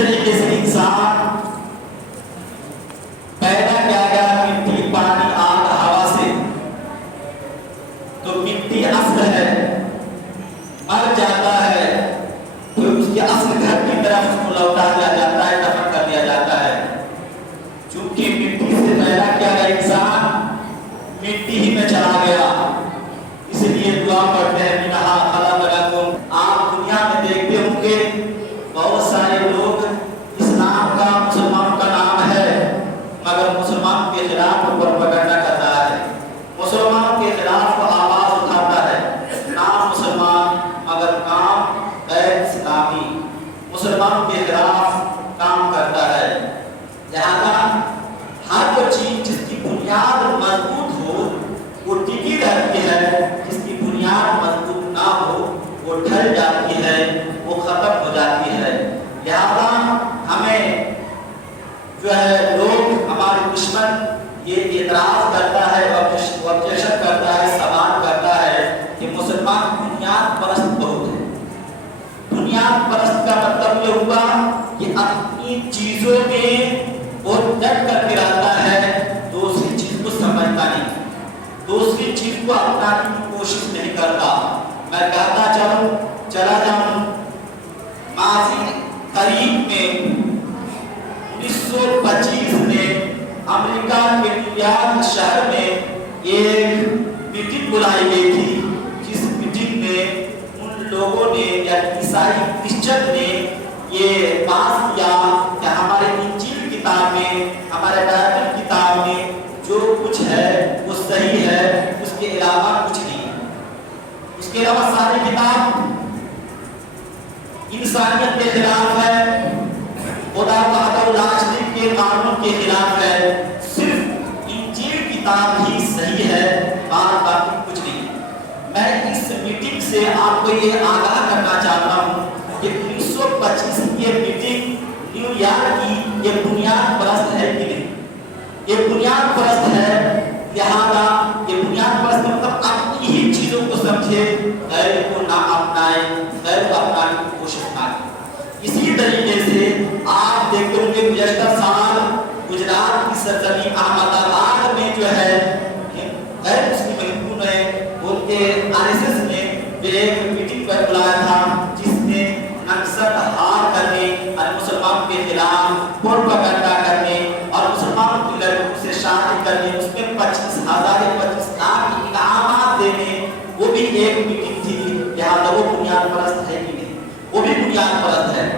طریقے سے انسان پیدا کیا گیا مٹی پانی آگ ہوا سے، تو مٹی اصل ہے، مر جاتا ہے تو اس کے اصل گھر کی طرف اس کو لوٹا دیا جاتا ہے، دفن کر دیا جاتا ہے۔ چونکہ مٹی سے پیدا کیا گیا انسان مٹی ہی میں چلا گیا، اس لیے دعا پڑھتے ہیں منہا خلقناکم۔ آپ دنیا میں دیکھتے ہوں گے بہت سارے لوگ اسلام کا مسلمانوں کا نام ہے مگر مسلمان کے خلاف پروپیگنڈا کرتا ہے، مسلمانوں کے خلاف آواز اٹھاتا ہے، نام مسلمان مگر کام غیر اسلامی، مسلمانوں کے خلاف کام کرتا ہے۔ لہذا ہر وہ چیز جس کی بنیاد مضبوط ہو وہ ٹکی رہتی ہے، جس کی بنیاد مضبوط نہ ہو وہ ڈھل جاتی ہے، وہ ختم ہو جاتی ہے۔ لہذا ہمیں جو ہے لوگ ہمارے دشمن یہ اعتراض کرتا ہے، آبجیکشن کرتا ہے، سوال کرتا ہے کہ مسلمان بنیاد پرست بہت ہے۔ بنیاد پرست کا مطلب یہ ہوا کہ اپنی چیزوں میں وہ ڈٹ کر کے رہتا ہے، دوسری چیز کو سمجھتا نہیں، دوسری چیز کو اپنانے کی کوشش نہیں کرتا۔ میں کہتا چلا جاؤں ماضی قریب میں 1925 میں امریکہ کے نیو یارک شہر میں ایک میٹنگ بلائی گئی تھی، جس میٹنگ میں ان لوگوں نے یا عیسائی کرسچن نے یہ بات کیا کہ ہمارے انجیل کتاب میں، ہمارے بائبل کتاب میں جو کچھ ہے وہ صحیح ہے، اس کے علاوہ کچھ نہیں، اس کے علاوہ ساری کتاب انسانیت کے خلاف ہے، خدا وحدہ لا شریک کے قانون کے خلاف ہے، صرف انجیل کتاب ہی صحیح ہے، باقی کچھ نہیں۔ میں اس میٹنگ سے آپ کو یہ آگاہ کرنا چاہتا ہوں کہ 1925 کی یہ میٹنگ نیو یارک کی یہ بنیاد پرست ہے کہ نہیں؟ یہ بنیاد پرست ہے، لہذا یہ بنیاد پرست مطلب اپنی ہی چیزوں کو سمجھے، غیر کو نہ اپنائے، غیر کو اپنانے کی کوشش نہ کرے۔ اسی طریقے سے آپ دیکھتے ہوں گے گزشتہ سال گجرات کی سرزمین احمد آباد میں جو ہے غیر مسلم ہندو نے ان کے RSS نے ایک میٹنگ پر بلایا تھا، جس میں نقصد ہار کرنے اور مسلمان کے خلاف پروپیگنڈا کرنے اور مسلمانوں کی لڑکیوں سے شادی کرنے، اس میں 25,000 لاکھ انعامات دینے، وہ بھی ایک میٹنگ تھی۔ لہٰذا وہ بنیاد پرست ہے کہ نہیں؟ وہ بھی بنیاد پرست ہے۔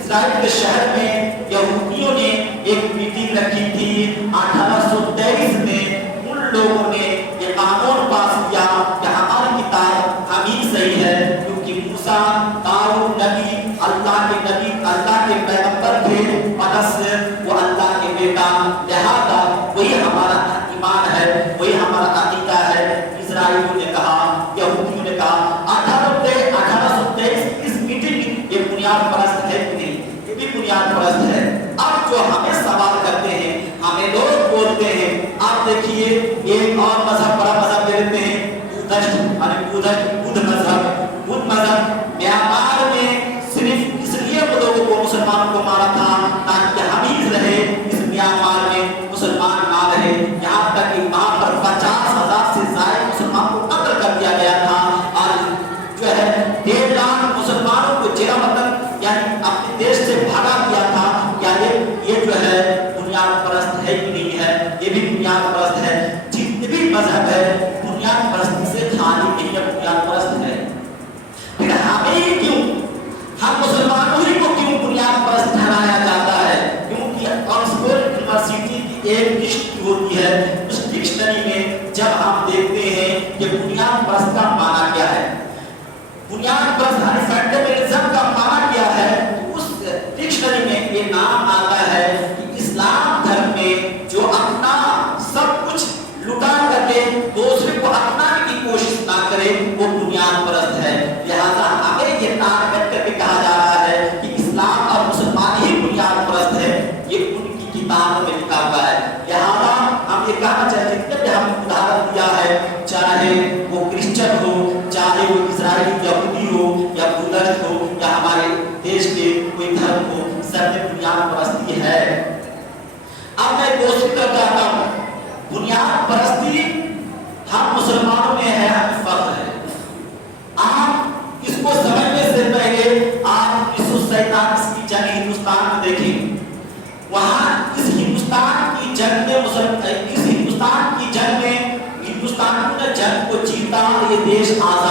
اسرائیل کے شہر میں یہودیوں نے ایک میٹنگ رکھی تھی 1823 میں، ان لوگوں نے یہ قانون پاس کیا کہ ہماری کتاب ہم ہی صحیح ہے، کیونکہ موسیٰ داؤد نبی اللہ کے پیغمبر تھے، پس وہ اللہ کے بیٹا، لہذا وہی ہمارا ایمان ہے، وہی ہمارا عقیدہ ہے۔ اسرائیلیوں نے کہا، یہودیوں نے کہا 1823 اس میٹنگ یہ بنیاد پرست ہے کہ نہیں؟ یہ بھی بنیاد پرست ہے۔ اب جو ہمیں سوال کرتے ہیں، ہمیں لوگ بولتے ہیں، آپ دیکھیے ایک اور مذہب بڑا مذہب لے لیتے ہیں، بدھ مذہب میانمار میں صرف اس لیے وہ لوگوں کو مسلمانوں کو مارا تھا تاکہ حمیز رہے اس میانمار میں مسلمان نہ رہے، یہاں تک کہ وہاں پر 50,000 سے زائد مسلمانوں کو قتل کر دیا گیا تھا، اور جو ہے 1.5 لاکھ مسلمانوں کو جیرا وطن یعنی اپنے دیش سے بھگا دیا تھا۔ کیا یہ جو ہے بنیاد پرست ہے کہ نہیں ہے؟ یہ بھی بنیاد پرست ہے۔ جتنے بھی مذہب ہے بنیاد پرستی سے خالی نہیں ہے، بنیاد پرست ہے۔ پھر ہمیں کیوں، ہم مسلمانوں ہی کو کیوں بنیاد پرست ٹھہرایا جاتا ہے؟ کیونکہ آکسفورڈ یونیورسٹی کی ایک ڈکشنری ہوتی ہے، اس ڈکشنری میں جب ہم دیکھتے ہیں کہ بنیاد پرست کا معنی کیا ہے، بنیاد پرست یعنی فنڈامنٹلزم کا معنی کیا ہے، اس ڈکشنری میں یہ نام آتا ہے کہ اسلام دھرم میں جو اپنا سب کچھ لٹا کر کے دوسرے کو اپنانے کی کوشش نہ کرے وہ بنیاد پرست ہے۔ لہذا ہمیں یہ ٹارگٹ کر کے کہا جا رہا ہے کہ اسلام اور مسلمان ہی بنیاد پرست ہے، یہ ان کی کتابوں میں لکھا ہوا ہے۔ لہذا ہم یہ کہنا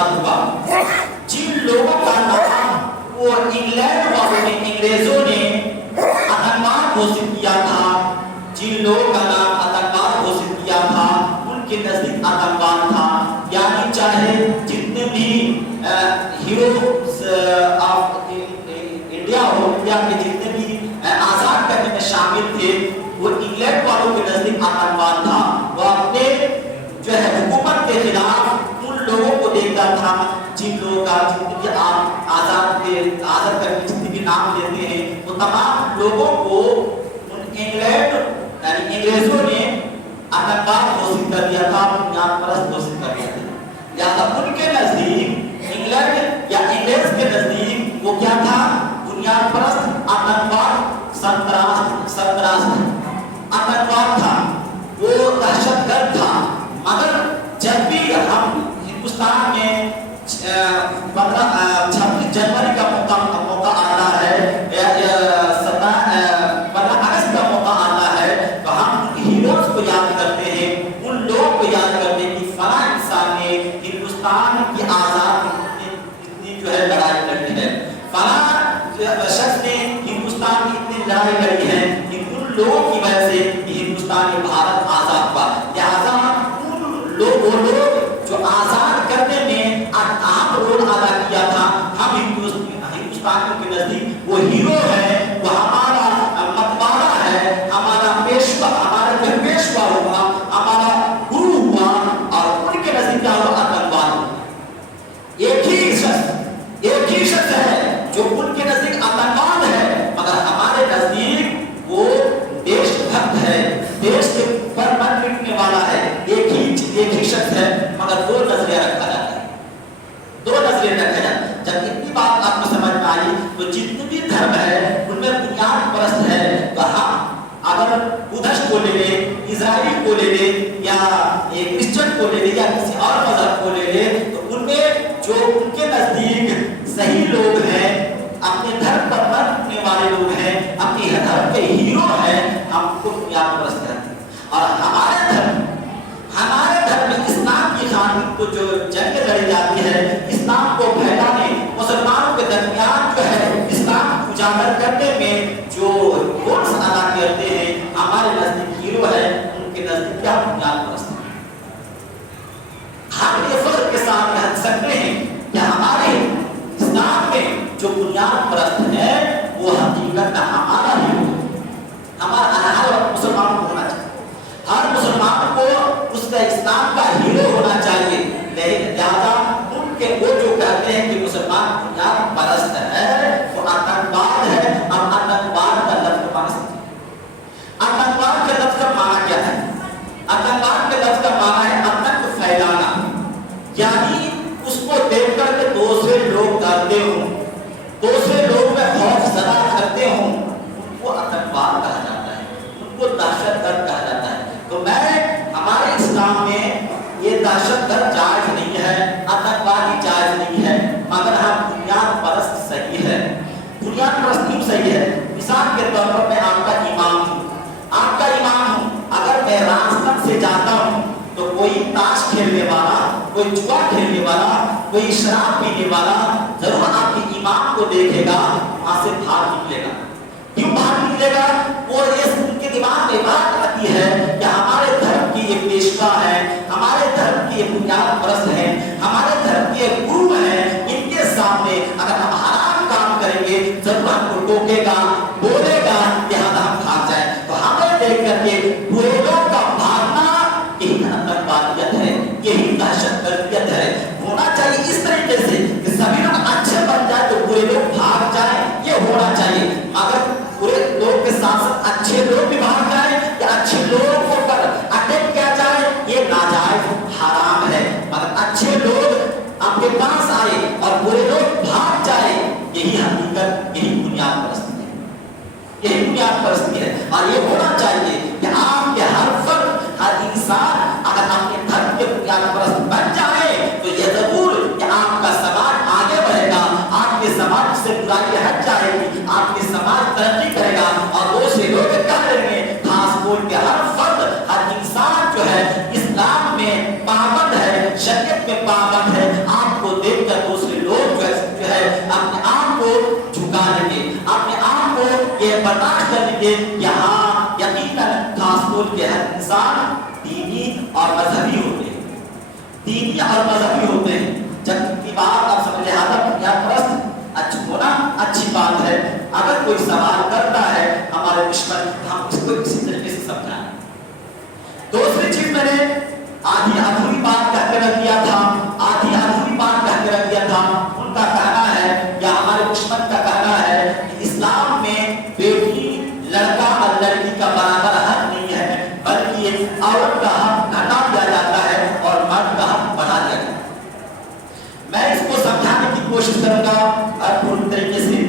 बाद हुआ, जिन लोगों का नाम वो इंग्लैंड वालों ने, अंग्रेजों ने आतंकवाद घोषित किया था, जिन लोगों का नाम आतंकवाद घोषित किया था, उनके नजदीक आतंकवाद था। यानी चाहे जितने भी हीरोज ऑफ इंडिया हो, इंडिया के जितने भी आजाद करने में शामिल थे, वो इंग्लैंड वालों के नजदीक आतंकवाद था। वो अपने जो है हुकूमत के खिलाफ उन लोगों को देखता था जिन लोगों का जितने भी आजाद करके जितने भी नाम लेते हैं, वो तमाम लोगों को इंग्लैंड यानी अंग्रेजों ने आतंकवाद घोषित कर दिया था, बुनियाद परस्त घोषित कर दिया था। लिहाजा उनके नजदीक इंग्लैंड या अंग्रेज के नजदीक वो क्या था? बुनियाद परस्त आतंकवाद आतंकवाद था, वो दहशतगर्द था। मगर जब भी हम हिंदुस्तान में 26 जनवरी का मौका आता है या 15 अगस्त का मौका आता है, तो हम हीरोज को याद करते हैं, उन लोगों को याद करते हैं कि फला इंसान ने हिंदुस्तान की आजादी इतनी जो है लड़ाई लड़ी है, फला शख्स ने हिंदुस्तान की इतनी लड़ाई लड़ी है, उन लोगों की वजह से हिंदुस्तान ये भारत आजाद हुआ। लिहाजा वो लोग जो आजाद करने में अहम रोल अदा किया था, हम हिंदुस्तानियों के नजदीक वो हीरो है, वो हमारा मतवाला है, हमारा पेशवा, हमारा जो पेशवा हुआ, हमारा गुरु हुआ, और उनके नजदीक क्या हुआ? आतंकवाद। एक ही शख्स है जो उनके नजदीक आतंकवाद है, मगर हमारे नजदीक वो देशभक्त है, देश के पर मन मिटने वाला है। एक ही शख्स है, मगर दो नजरिया रखा जाता है, दो नजरिए रखा जाता है। जब इतनी बात आपको समझ में आई, तो जितने भी धर्म है उनमें बुनियाद परस्त है, तो हम अगर बुद्धिस्ट को ले ले, इजराइली को ले ले, या क्रिश्चियन को ले ले, या किसी और मजहब को ले ले, तो उनमें जो उनके नजदीक सही लोग हैं, अपने धर्म पर मरने वाले लोग हैं, अपने धर्म के हीरो हैं, हमको बुनियाद परस्त करते हैं। और हमारे धर्म में इस्लाम की खातिर को जो जंग लड़ी जाती है, इस्लाम को फैलाने, मुसलमानों के दरमियान जो है इस्लाम उजागर करने में जो रोल अदा करते हैं, हमारे नजदीक हीरो है, उनके नजदीक क्या बुनियाद परस्त है। हम ये फख्र के साथ कह सकते हैं कि हमारे इस्लाम में जो बुनियाद परस्त है वो हकीकत में हमारा हीरो है, हमारा हर मुसलमान को होना चाहिए, हर मुसलमान को उसका इस्लाम का हीरो होना चाहिए। लिहाजा उनके वो जो कहते हैं कि मुसलमान बुनियाद परस्त है, वो आतंकवाद है। और आतंकवाद का लफ्ज़ माना समझिए, आतंकवाद के लफ्ज़ का माना क्या है? आतंकवाद के लफ्ज़ का माना है आतंक फैलाना, यानी उसको देख कर के दूसरे लोग डरते हों, दूसरे लोग में खौफ ज़दा करते हों, उनको आतंकवाद कहा जाता है, उनको दहशतगर्द कहा जाता है। तो मैं हमारे इस्लाम में ये दहशतगर्द जायज नहीं है, आतंकवादी जायज नहीं है, मगर हम बुनियाद परस्त सही है। बुनियाद परस्त क्यों सही है? मिसाल के तौर पर मैं आपका इमाम हूँ, आपका इमाम हूँ, अगर मैं रास्ते से जाता हूँ तो कोई ताश खेलने वाला, कोई जुआ खेलने वाला, कोई शराब पीने वाला जरूर आपके इमाम को देखेगा, वहां से भाग निकलेगा। क्यों भाग निकलेगा? वो ये उनके दिमाग में बात आती है कि हमारे धर्म की ये पेशवा है, हमारे धर्म की ये बुनियाद परस्त है, हमारे धर्म के गुरु हैं, इनके सामने अगर हम हराम काम करेंगे जरूर हमको टोकेगा, बोलेगा, लिहाजा हम भाग जाए। तो हमें देख करके बुरे लोग का भागना यही आतंकवादियत है, यही दहशतगर्दियत है। होना चाहिए इस तरीके से कि सभी लोग अच्छे बन जाए तो बुरे लोग भाग जाए, ये होना चाहिए। मगर बुरे लोग के साथ साथ अच्छे लोग भी भाग जाए या अच्छे लोगों को पर अटैक किया जाए, ये नाजायज हराम है। मगर अच्छे लोग आपके पास आए और बुरे लोग भाग जाए, यही हकीकत, यही बुनियाद परस्ती है, यही बुनियाद परस्ती है। और ये होना चाहिए कि आपके हर फर्द, हर इंसान अगर अपने धर्म के बुनियाद परस्त बन जाए तो ये जरूर कि आपका समाज आगे बढ़ेगा, आपके समाज से बुराई हट जाएगी, आपके समाज तरक्की करेगा। और वो से लोग कह देंगे, खास बोल के हर फर्द, हर इंसान जो है इस्लाम में पाबंद है, शरीयत में पाबंद है, आपको बर्दाश्त करेंगे कि हाँ यकीनन खास तौर के हर इंसान दीनी और मजहबी होते हैं, दीनी और मजहबी होते हैं। जब की बात आप समझ लिहाजा दुनिया परस्त अच्छा होना अच्छी बात है। अगर कोई सवाल करता है हमारे दुश्मन, हम उसको इसी तरीके से समझाएं। दूसरी चीज मैंने आधी अधूरी बात कहकर रख दिया था, आधी अधूरी बात कहकर रख दिया था। उनका कहना है या हमारे दुश्मन का कहना है कि इस्लाम में बेटी लड़का और लड़की का बराबर हक नहीं है, बल्कि एक औरत का हक घटा दिया जाता है और मर्द का हक बढ़ा दिया जाता है। मैं इसको समझाने की कोशिश करूंगा और पूरी तरीके से